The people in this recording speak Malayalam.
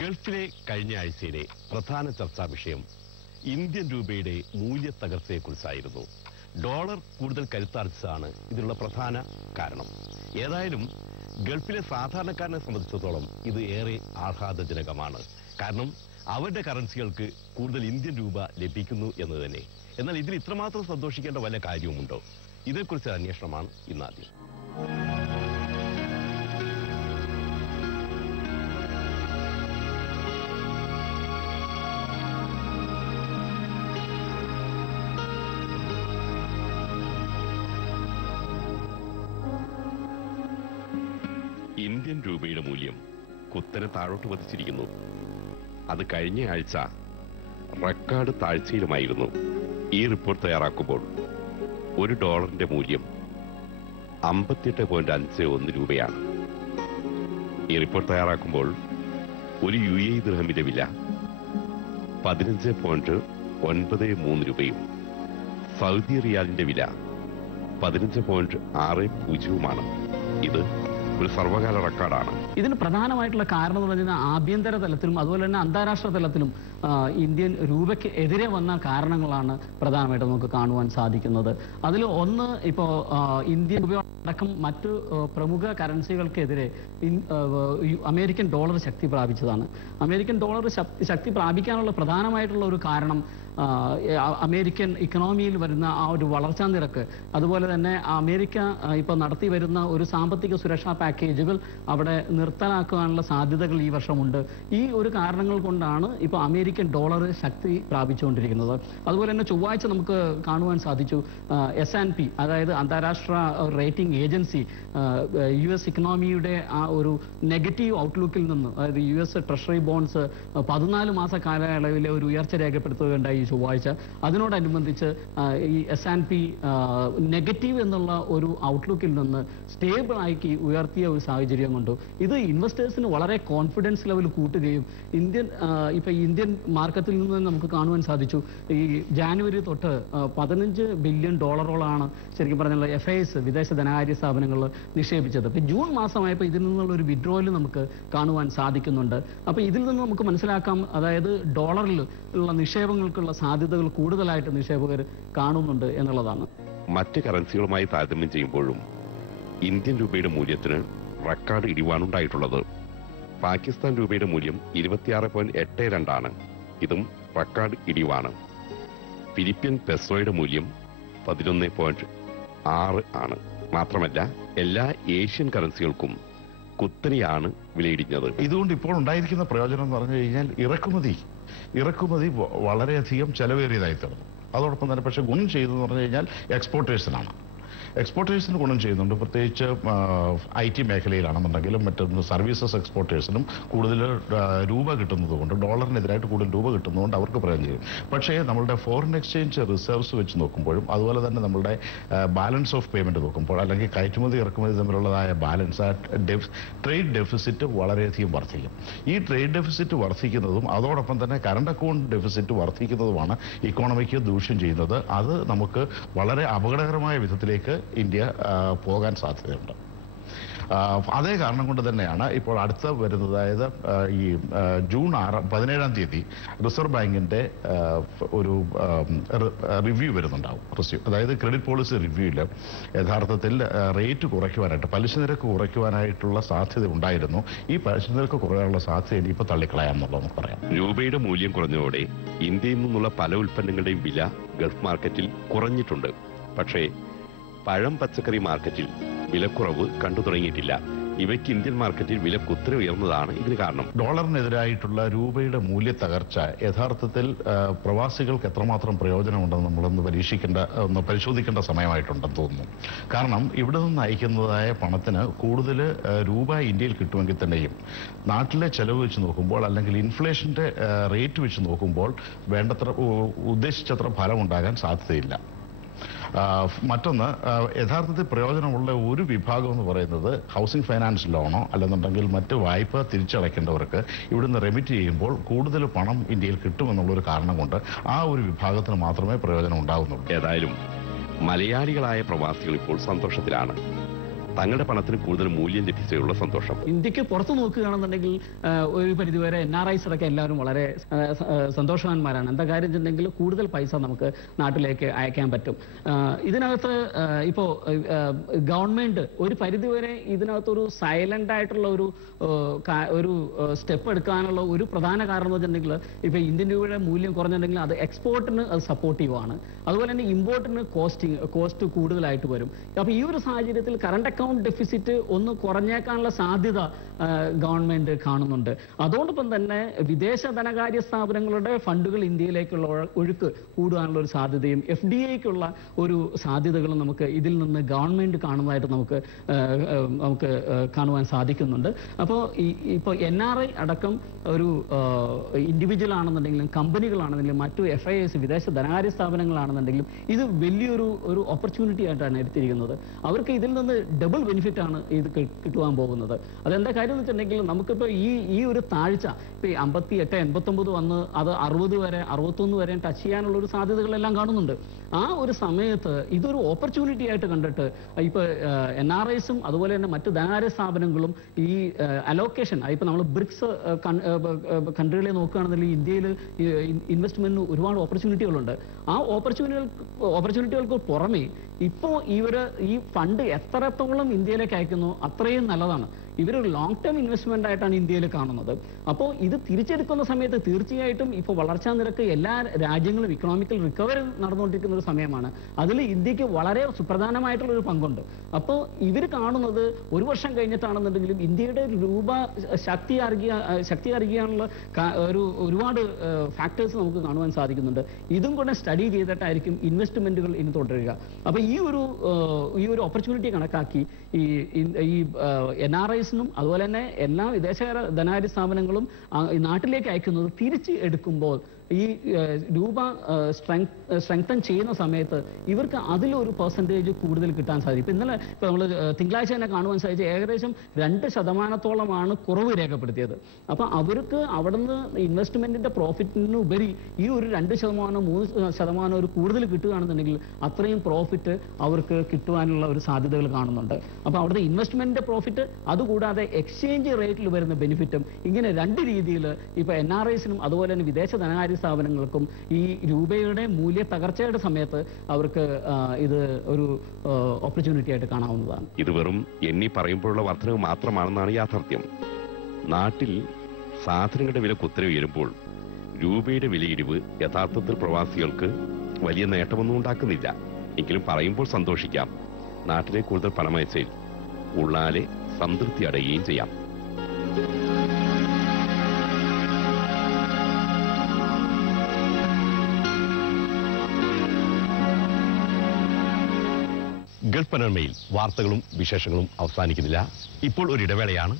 ഗൾഫിലെ കഴിഞ്ഞ ആഴ്ചയിലെ പ്രധാന ചർച്ചാ വിഷയം ഇന്ത്യൻ രൂപയുടെ മൂല്യത്തകർച്ചയെക്കുറിച്ചായിരുന്നു. ഡോളർ കൂടുതൽ കരുത്താർജിച്ചതാണ് ഇതിനുള്ള പ്രധാന കാരണം. ഏതായാലും ഗൾഫിലെ സാധാരണക്കാരനെ സംബന്ധിച്ചിടത്തോളം ഇത് ഏറെ ആഹ്ലാദജനകമാണ്. കാരണം അവരുടെ കറൻസികൾക്ക് കൂടുതൽ ഇന്ത്യൻ രൂപ ലഭിക്കുന്നു എന്ന് തന്നെ. എന്നാൽ ഇതിൽ ഇത്രമാത്രം സന്തോഷിക്കേണ്ട വല്ല കാര്യവുമുണ്ടോ? ഇതേക്കുറിച്ച് അന്വേഷണമാണ് ഇന്നാദ്യം. ഇന്ത്യൻ രൂപയുടെ മൂല്യം കുത്തനെ താഴോട്ട് പതിച്ചിരിക്കുന്നു. അത് കഴിഞ്ഞ ആഴ്ച റെക്കോർഡ് താഴ്ചയിലുമായിരുന്നു. ഈ റിപ്പോർട്ട് തയ്യാറാക്കുമ്പോൾ $1 മൂല്യം 58.51 രൂപയാണ്. ഈ റിപ്പോർട്ട് തയ്യാറാക്കുമ്പോൾ ഒരു UAE ദിർഹമിന്റെ വില 15.93 രൂപയും സൗദി റിയാലിന്റെ വില 15.60 ഇത് ഒരു സർവകാല റെക്കോർഡാണ്. ഇതിന് പ്രധാനമായിട്ടുള്ള കാരണം എന്ന് പറഞ്ഞാൽ ആഭ്യന്തര തലത്തിലും അതുപോലെ തന്നെ അന്താരാഷ്ട്ര തലത്തിലും ഇന്ത്യൻ രൂപയ്ക്ക് എതിരെ വന്ന കാരണങ്ങളാണ് പ്രധാനമായിട്ടും നമുക്ക് കാണുവാൻ സാധിക്കുന്നത്. അതിൽ ഒന്ന്, ഇപ്പോൾ ഇന്ത്യൻ രൂപയടക്കം മറ്റു പ്രമുഖ കറൻസികൾക്കെതിരെ അമേരിക്കൻ ഡോളർ ശക്തി പ്രാപിച്ചതാണ്. അമേരിക്കൻ ഡോളർ ശക്തി പ്രാപിക്കാനുള്ള പ്രധാനമായിട്ടുള്ള ഒരു കാരണം അമേരിക്കൻ ഇക്കണോമിയിൽ വരുന്ന ആ ഒരു വളർച്ചാ നിരക്ക്, അതുപോലെ തന്നെ അമേരിക്ക ഇപ്പോൾ നടത്തി വരുന്ന ഒരു സാമ്പത്തിക സുരക്ഷാ പാക്കേജുകൾ അവിടെ നിർത്തലാക്കാനുള്ള സാധ്യതകൾ ഈ വർഷമുണ്ട്. ഈ ഒരു കാരണങ്ങൾ കൊണ്ടാണ് ഇപ്പോൾ അമേരിക്കൻ ഡോളർ ശക്തി പ്രാപിച്ചുകൊണ്ടിരിക്കുന്നത്. അതുപോലെ തന്നെ ചൊവ്വാഴ്ച നമുക്ക് കാണുവാൻ സാധിച്ചു S&P, അതായത് അന്താരാഷ്ട്ര റേറ്റിംഗ് ഏജൻസി, US ഇക്കണോമിയുടെ ആ ഒരു നെഗറ്റീവ് ഔട്ട്ലുക്കിൽ നിന്ന്, അതായത് US ട്രഷറി ബോണ്ട്സ് 14 മാസ കാലയളവിലെ ഒരു ഉയർച്ച രേഖപ്പെടുത്തുകയുണ്ടായി ഈ ചൊവ്വാഴ്ച. അതിനോടനുബന്ധിച്ച് ഈ S&P നെഗറ്റീവ് എന്നുള്ള ഒരു ഔട്ട്ലുക്കിൽ നിന്ന് സ്റ്റേബിൾ ആക്കി ഉയർത്തിയ ഒരു സാഹചര്യം കൊണ്ടു. ഇത് ഇൻവെസ്റ്റേഴ്സിന് വളരെ കോൺഫിഡൻസ് ലെവൽ കൂട്ടുകയും ഇന്ത്യൻ മാർക്കറ്റിൽ നിന്ന് നമുക്ക് കാണുവാൻ സാധിച്ചു ഈ ജാനുവരി തൊട്ട് $15 ബില്യൺ ശരിക്കും പറഞ്ഞാൽ FIs വിദേശ ധനകാര്യ സ്ഥാപനങ്ങൾ നിക്ഷേപിച്ചത്. ഇപ്പൊ ജൂൺ മാസമായപ്പോൾ ഇതിൽ നിന്നുള്ള ഒരു വിഡ്രോവൽ നമുക്ക് കാണുവാൻ സാധിക്കുന്നുണ്ട്. അപ്പൊ ഇതിൽ നിന്ന് നമുക്ക് മനസ്സിലാക്കാം, അതായത് ഡോളറിൽ ഉള്ള നിക്ഷേപങ്ങൾക്കുള്ള സാധ്യതകൾ കൂടുതലായിട്ട് നിക്ഷേപകർ കാണുന്നുണ്ട് എന്നുള്ളതാണ്. മറ്റ് കറൻസികളുമായി താരതമ്യം ചെയ്യുമ്പോഴും ഇന്ത്യൻ രൂപയുടെ മൂല്യത്തിന് റെക്കോർഡ് ഇടിവാണുണ്ടായിട്ടുള്ളത്. പാകിസ്ഥാൻ രൂപയുടെ മൂല്യം 26.82 ആണ്. ഇതും റെക്കോർഡ് ഇടിവാണ്. ഫിലിപ്പിയൻ പെസോയുടെ മൂല്യം 11.6 ആണ്. മാത്രമല്ല എല്ലാ ഏഷ്യൻ കറൻസികൾക്കും കുത്തനെയാണ് വിലയിടിഞ്ഞത്. ഇതുകൊണ്ട് ഇപ്പോൾ ഉണ്ടായിരിക്കുന്ന പ്രയോജനം എന്ന് പറഞ്ഞു കഴിഞ്ഞാൽ ഇറക്കുമതി വളരെയധികം ചെലവേറിയതായി തീർന്നു. അതോടൊപ്പം തന്നെ പക്ഷേ ഗുണം ചെയ്തതെന്ന് പറഞ്ഞു കഴിഞ്ഞാൽ എക്സ്പോർട്ടേഴ്സിന് ഗുണം ചെയ്യുന്നുണ്ട്. പ്രത്യേകിച്ച് IT മേഖലയിലാണെന്നുണ്ടെങ്കിലും മറ്റൊന്ന് സർവീസസ് എക്സ്പോർട്ടേഴ്സിനും കൂടുതൽ രൂപ കിട്ടുന്നത് കൊണ്ട്, ഡോളറിനെതിരായിട്ട് കൂടുതൽ രൂപ കിട്ടുന്നതുകൊണ്ട് അവർക്ക് പ്രയോജനം ചെയ്യും. പക്ഷേ നമ്മളുടെ ഫോറിൻ എക്സ്ചേഞ്ച് റിസർവ്സ് വെച്ച് നോക്കുമ്പോഴും അതുപോലെ തന്നെ നമ്മളുടെ ബാലൻസ് ഓഫ് പേയ്മെന്റ് നോക്കുമ്പോൾ, അല്ലെങ്കിൽ കയറ്റുമതി ഇറക്കുമതി തമ്മിലുള്ളതായ ബാലൻസ്, ട്രേഡ് ഡെഫിസിറ്റ് വളരെയധികം വർദ്ധിക്കും. ഈ ട്രേഡ് ഡെഫിസിറ്റ് വർദ്ധിക്കുന്നതും അതോടൊപ്പം തന്നെ കറണ്ട് അക്കൗണ്ട് ഡെഫിസിറ്റ് വർദ്ധിക്കുന്നതുമാണ് ഇക്കോണമിക്ക് ദൂഷ്യം ചെയ്യുന്നത്. അത് നമുക്ക് വളരെ അപകടകരമായ വിധത്തിലേക്ക് ഇന്ത്യ പോകാൻ സാധ്യതയുണ്ട്. അതേ കാരണം കൊണ്ട് തന്നെയാണ് ഇപ്പോൾ അടുത്ത വരുന്നത്, അതായത് ഈ ജൂൺ 17 റിസർവ് ബാങ്കിന്റെ ഒരു റിവ്യൂ വരുന്നുണ്ടാവും. അതായത് ക്രെഡിറ്റ് പോളിസി റിവ്യൂവിൽ യഥാർത്ഥത്തിൽ റേറ്റ് കുറയ്ക്കുവാനായിട്ട്, പലിശ നിരക്ക് കുറയ്ക്കുവാനായിട്ടുള്ള സാധ്യത ഉണ്ടായിരുന്നു. ഈ പലിശ നിരക്ക് കുറയാനുള്ള സാധ്യത ഇനിയിപ്പോൾ തള്ളിക്കളയാമെന്നുള്ളത് നമുക്ക് പറയാം. രൂപയുടെ മൂല്യം കുറഞ്ഞതോടെ ഇന്ത്യയിൽ നിന്നുള്ള പല ഉൽപ്പന്നങ്ങളുടെയും വില ഗൾഫ് മാർക്കറ്റിൽ കുറഞ്ഞിട്ടുണ്ട്. പക്ഷേ പഴം പച്ചക്കറി മാർക്കറ്റിൽ വിലക്കുറവ് കണ്ടു തുടങ്ങിയിട്ടില്ല. ഇവയ്ക്ക് ഇന്ത്യൻ മാർക്കറ്റിൽ വില കുത്തനെ ഉയർന്നതാണ് ഇതിന് കാരണം. ഡോളറിനെതിരായിട്ടുള്ള രൂപയുടെ മൂല്യത്തകർച്ച യഥാർത്ഥത്തിൽ പ്രവാസികൾക്ക് എത്രമാത്രം പ്രയോജനമുണ്ടെന്ന് നമ്മളൊന്ന് പരിശോധിക്കേണ്ട സമയമായിട്ടുണ്ടെന്ന് തോന്നുന്നു. കാരണം ഇവിടെ നിന്ന് അയക്കുന്നതായ പണത്തിന് കൂടുതൽ രൂപ ഇന്ത്യയിൽ കിട്ടുമെങ്കിൽ തന്നെയും നാട്ടിലെ ചെലവ് വെച്ച് നോക്കുമ്പോൾ, അല്ലെങ്കിൽ ഇൻഫ്ലേഷന്റെ റേറ്റ് വെച്ച് നോക്കുമ്പോൾ വേണ്ടത്ര ഉദ്ദേശിച്ചത്ര ഫലമുണ്ടാകാൻ സാധ്യതയില്ല. മറ്റൊന്ന്, യഥാർത്ഥത്തിൽ പ്രയോജനമുള്ള ഒരു വിഭാഗം എന്ന് പറയുന്നത് ഹൗസിംഗ് ഫൈനാൻസ് ലോണോ അല്ലെന്നുണ്ടെങ്കിൽ മറ്റ് വായ്പ തിരിച്ചടയ്ക്കേണ്ടവർക്ക് ഇവിടുന്ന് റെമിറ്റ് ചെയ്യുമ്പോൾ കൂടുതൽ പണം ഇന്ത്യയിൽ കിട്ടുമെന്നുള്ളൊരു കാരണം കൊണ്ട് ആ ഒരു വിഭാഗത്തിന് മാത്രമേ പ്രയോജനം ഉണ്ടാകുന്നുള്ളൂ. ഏതായാലും മലയാളികളായ പ്രവാസികൾ ഇപ്പോൾ സന്തോഷത്തിലാണ്. തങ്ങളുടെ പണത്തിന് കൂടുതൽ മൂല്യം ലഭിച്ചതിലുള്ള സന്തോഷം. ഇന്ത്യക്ക് പുറത്തു നോക്കുകയാണെന്നുണ്ടെങ്കിൽ ഒരു പരിധിവരെ NRIs ഒക്കെ എല്ലാവരും വളരെ സന്തോഷവാന്മാരാണ്. എന്താ കാര്യം വെച്ചിട്ടുണ്ടെങ്കിൽ കൂടുതൽ പൈസ നമുക്ക് നാട്ടിലേക്ക് അയക്കാൻ പറ്റും. ഇതിനകത്ത് ഇപ്പോൾ ഗവൺമെന്റ് ഒരു പരിധിവരെ ഇതിനകത്തൊരു സൈലന്റ് ആയിട്ടുള്ള ഒരു സ്റ്റെപ്പ് എടുക്കാനുള്ള ഒരു പ്രധാന കാരണം എന്ന് വെച്ചിട്ടുണ്ടെങ്കിൽ ഇപ്പൊ ഇന്ത്യൻ രൂപയുടെ മൂല്യം കുറഞ്ഞിട്ടുണ്ടെങ്കിൽ അത് എക്സ്പോർട്ടിന് അത് സപ്പോർട്ടീവ് ആണ്. അതുപോലെ തന്നെ ഇമ്പോർട്ടിന് കോസ്റ്റ് കൂടുതലായിട്ട് വരും. അപ്പൊ ഈ ഒരു സാഹചര്യത്തിൽ കറണ്ട് അക്കൗണ്ട് ഡെഫിസിറ്റ് ഒന്ന് കുറഞ്ഞേക്കാനുള്ള സാധ്യത ഗവൺമെന്റ് കാണുന്നുണ്ട്. അതോടൊപ്പം തന്നെ വിദേശ ധനകാര്യ സ്ഥാപനങ്ങളുടെ ഫണ്ടുകൾ ഇന്ത്യയിലേക്കുള്ള ഒഴുക്ക് കൂടുവാനുള്ള ഒരു സാധ്യതയും FDIക്കുള്ള ഒരു സാധ്യതകളും നമുക്ക് ഇതിൽ നിന്ന് ഗവൺമെന്റ് കാണുന്നതായിട്ട് നമുക്ക് കാണുവാൻ സാധിക്കുന്നുണ്ട്. അപ്പോൾ ഇപ്പോൾ NRI അടക്കം ഒരു ഇൻഡിവിജ്വൽ ആണെന്നുണ്ടെങ്കിലും കമ്പനികളാണെന്നുണ്ടെങ്കിലും മറ്റു FIIs വിദേശ ധനകാര്യ സ്ഥാപനങ്ങളാണെന്നുണ്ടെങ്കിലും ഇത് വലിയൊരു ഓപ്പർച്യൂണിറ്റി ആയിട്ടാണ് എടുത്തിരിക്കുന്നത്. അവർക്ക് ഇതിൽ നിന്ന് ഡബിൾ ബെനിഫിറ്റ് ആണ് ഇത് കിട്ടുവാൻ പോകുന്നത്. അതെന്താ കാര്യം എന്ന് വെച്ചിട്ടുണ്ടെങ്കിൽ നമുക്കിപ്പോൾ ഈ ഒരു താഴ്ച ഇപ്പൊ 58, 89 വന്ന് അത് 60 വരെ 61 വരെ ടച്ച് ചെയ്യാനുള്ള ഒരു സാധ്യതകളെല്ലാം കാണുന്നുണ്ട്. ആ ഒരു സമയത്ത് ഇതൊരു ഓപ്പർച്യൂണിറ്റി ആയിട്ട് കണ്ടിട്ട് ഇപ്പൊ NRIസും അതുപോലെ തന്നെ മറ്റ് ധനകാര്യ സ്ഥാപനങ്ങളും ഈ അലോക്കേഷൻ ഇപ്പൊ നമ്മൾ ബ്രിക്സ് കൺട്രികളെ നോക്കുകയാണെന്നുണ്ടെങ്കിൽ ഇന്ത്യയിൽ ഇൻവെസ്റ്റ്മെന്റിന് ഒരുപാട് ഓപ്പർച്യൂണിറ്റികളുണ്ട്. ആ ഓപ്പർച്യൂണിറ്റികൾക്ക് പുറമെ ഇപ്പോൾ ഈ ഫണ്ട് എത്രത്തോളം ഇന്ത്യയിലേക്ക് അയക്കുന്നു അത്രയും നല്ലതാണ്. ഇവരൊരു ലോങ് ടേം ഇൻവെസ്റ്റ്മെന്റ് ആയിട്ടാണ് ഇന്ത്യയിൽ കാണുന്നത്. അപ്പോൾ ഇത് തിരിച്ചെടുക്കുന്ന സമയത്ത് തീർച്ചയായിട്ടും ഇപ്പോൾ വളർച്ചാ നിരക്ക് എല്ലാ രാജ്യങ്ങളും ഇക്കണോമിക്കൽ റിക്കവറി നടന്നുകൊണ്ടിരിക്കുന്ന ഒരു സമയമാണ്. അതിൽ ഇന്ത്യക്ക് വളരെ സുപ്രധാനമായിട്ടുള്ള ഒരു പങ്കുണ്ട്. അപ്പോൾ ഇവർ കാണുന്നത് ഒരു വർഷം കഴിഞ്ഞിട്ടാണെന്നുണ്ടെങ്കിലും ഇന്ത്യയുടെ രൂപ ശക്തി അറിയാനുള്ള ഒരുപാട് ഫാക്ടേഴ്സ് നമുക്ക് കാണുവാൻ സാധിക്കുന്നുണ്ട്. ഇതും കൂടെ സ്റ്റഡി ചെയ്തിട്ടായിരിക്കും ഇൻവെസ്റ്റ്മെന്റുകൾ ഇനി തുടരുക. അപ്പൊ ഈ ഒരു ഓപ്പർച്യൂണിറ്റി കണക്കാക്കി ഈ NRIസിനും അതുപോലെ തന്നെ എല്ലാ വിദേശ ധനകാര്യ സ്ഥാപനങ്ങളും നാട്ടിലേക്ക് അയക്കുന്നത് തിരിച്ച് എടുക്കുമ്പോൾ ഈ രൂപ സ്ട്രെങ്തൻ ചെയ്യുന്ന സമയത്ത് ഇവർക്ക് അതിലൊരു പെർസെൻറ്റേജ് കൂടുതൽ കിട്ടാൻ സാധിക്കും. ഇപ്പൊ നമ്മൾ തിങ്കളാഴ്ച തന്നെ കാണുവാൻ സാധിച്ച ഏകദേശം 2% കുറവ് രേഖപ്പെടുത്തിയത്. അപ്പൊ അവർക്ക് അവിടുന്ന് ഇൻവെസ്റ്റ്മെന്റിന്റെ പ്രോഫിറ്റിന് ഉപരി ഈ ഒരു 2%, 3% ഒരു കൂടുതൽ കിട്ടുകയാണെന്നുണ്ടെങ്കിൽ അത്രയും പ്രോഫിറ്റ് അവർക്ക് കിട്ടുവാനുള്ള ഒരു സാധ്യതകൾ കാണുന്നുണ്ട്. അപ്പൊ അവിടുത്തെ ഇൻവെസ്റ്റ്മെന്റിന്റെ പ്രോഫിറ്റ് അതുകൂടാതെ എക്സ്ചേഞ്ച് റേറ്റിൽ വരുന്ന ബെനിഫിറ്റും ഇങ്ങനെ രണ്ട് രീതിയിൽ ഇപ്പൊ NRIസിനും അതുപോലെ തന്നെ വിദേശ ധനകാര്യ സ്ഥാപനങ്ങൾക്കും ഈ രൂപയുടെ മൂല്യ തകർച്ചയുടെ സമയത്ത് അവർക്ക് ഇത് ഒരു ഓപ്പർച്യൂണിറ്റി ആയിട്ട് കാണാവുന്നതാണ്. ഇത് വെറും എണ്ണി പറയുമ്പോഴുള്ള വർധനവ് മാത്രമാണെന്നാണ് യാഥാർത്ഥ്യം. നാട്ടിൽ സാധനങ്ങളുടെ വില കുത്തനെ ഉയരുമ്പോൾ രൂപയുടെ വിലയിടിവ് യഥാർത്ഥത്തിൽ പ്രവാസികൾക്ക് വലിയ നേട്ടമൊന്നും ഉണ്ടാക്കുന്നില്ല. എങ്കിലും പറയുമ്പോൾ സന്തോഷിക്കാം. നാട്ടിലെ കൂടുതൽ പണമയച്ചയിൽ ഉള്ളാലെ സംതൃപ്തി അടയുകയും ചെയ്യാം. ഗൾഫ് പനോരമയിൽ വാർത്തകളും വിശേഷങ്ങളും അവസാനിക്കുന്നില്ല. ഇപ്പോൾ ഒരു ഇടവേളയാണ്.